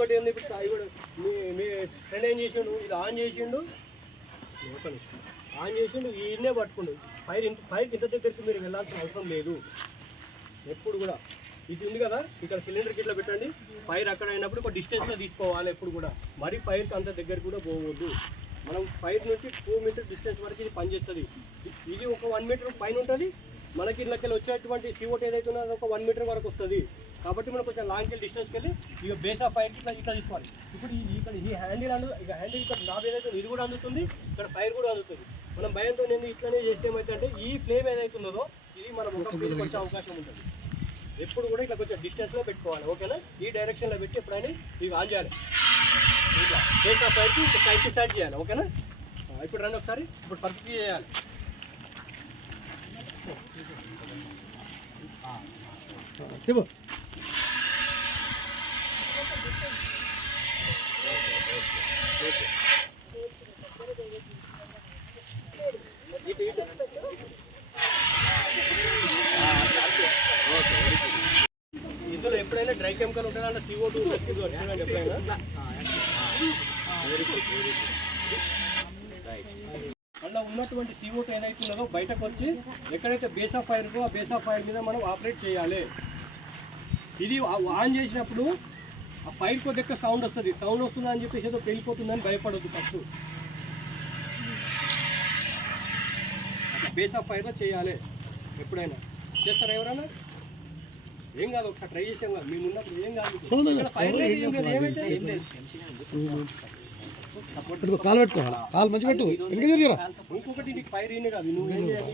ఇంకోటి ఏంది, ఇప్పుడు మీ ఫ్రెండ్ ఏం చేసిండు, ఇది ఆన్ చేసిండు, ఈయన్నే పట్టుకుండు. ఫైర్కి ఇంత దగ్గరికి మీరు వెళ్ళాల్సిన అవసరం లేదు ఎప్పుడు కూడా. ఇది ఉంది కదా ఇక్కడ సిలిండర్కి ఇట్లా పెట్టండి, ఫైర్ అక్కడ అయినప్పుడు ఒక డిస్టెన్స్లో తీసుకోవాలి ఎప్పుడు కూడా. మరి ఫైర్కి అంత దగ్గర కూడా పోవద్దు. మనం ఫైర్ నుంచి 2 మీటర్ డిస్టెన్స్ వరకు ఇది పనిచేస్తుంది. ఇది ఒక 1 మీటర్ పైన ఉంటుంది. మనకి ఇళ్ళకెళ్ళి వచ్చేటువంటి CO2 ఏదైతే ఉన్నదో ఒక 1 మీటర్ వరకు వస్తుంది. కాబట్టి మనం కొంచెం లాంగ్ డిస్టెన్స్కి వెళ్ళి ఇక బేస్ ఆఫ్ ఫైర్కి ఇట్లా తీసుకోవాలి. ఇప్పుడు ఇక్కడ ఈ హ్యాండిల్ ఇక హ్యాండిల్ ఇక్కడ నాబ్ ఏదైతే ఇది కూడా అందుతుంది, ఇక్కడ ఫైర్ కూడా అందుతుంది. మనం భయంతో నేను ఇట్లనే చేస్తే ఏమైతే ఈ ఫ్లేమ్ ఏదైతే ఉన్నదో ఇది మన ముఖం మీద వచ్చే అవకాశం ఉంటుంది. ఎప్పుడు కూడా ఇట్లా కొంచెం డిస్టెన్స్లో పెట్టుకోవాలి. ఓకేనా? ఈ డైరెక్షన్లో పెట్టి ఎప్పుడైనా ఇవి ఆన్ చేయాలి. ఇట్లా బేస్ ఆఫ్ ఫైర్కి సైడ్కి స్టార్ట్ చేయాలి. ఓకేనా? ఇప్పుడు రండి ఒకసారి. ఇప్పుడు ఫస్ట్ చేయాలి. ఇందులో ఎప్పుడైనా డ్రై కెమికల్ ఉంటుందంటే CO2 ఎప్పుడైనా అందులో ఉన్నటువంటి CO2 ఏదైతే ఉన్నదో బయటకు వచ్చి ఎక్కడైతే బేస్ ఆఫ్ ఫైర్కో ఆ బేస్ ఆఫ్ ఫైర్ మీద మనం ఆపరేట్ చేయాలి. ఇది ఆన్ చేసినప్పుడు ఆ ఫైర్ కొద్దిగా సౌండ్ వస్తుంది. సౌండ్ వస్తుందా అని చెప్పేసి ఏదో పెళ్ళిపోతుందని భయపడద్దు. ఫస్ట్ బేస్ ఆఫ్ ఫైర్లో చేయాలి. ఎప్పుడైనా చేస్తారా ఎవరైనా? ఏం కాదు, ఒకసారి ట్రై చేసాం కదా మేము ఉన్నప్పుడు. ఏం కాదు, కాలు పెట్టుకోవాలి, కాలు మంచి పెట్టు. ఇంకొకటి నీకు ఫైర్ అయినా కాదు, నువ్వు ఏం చేయాలి,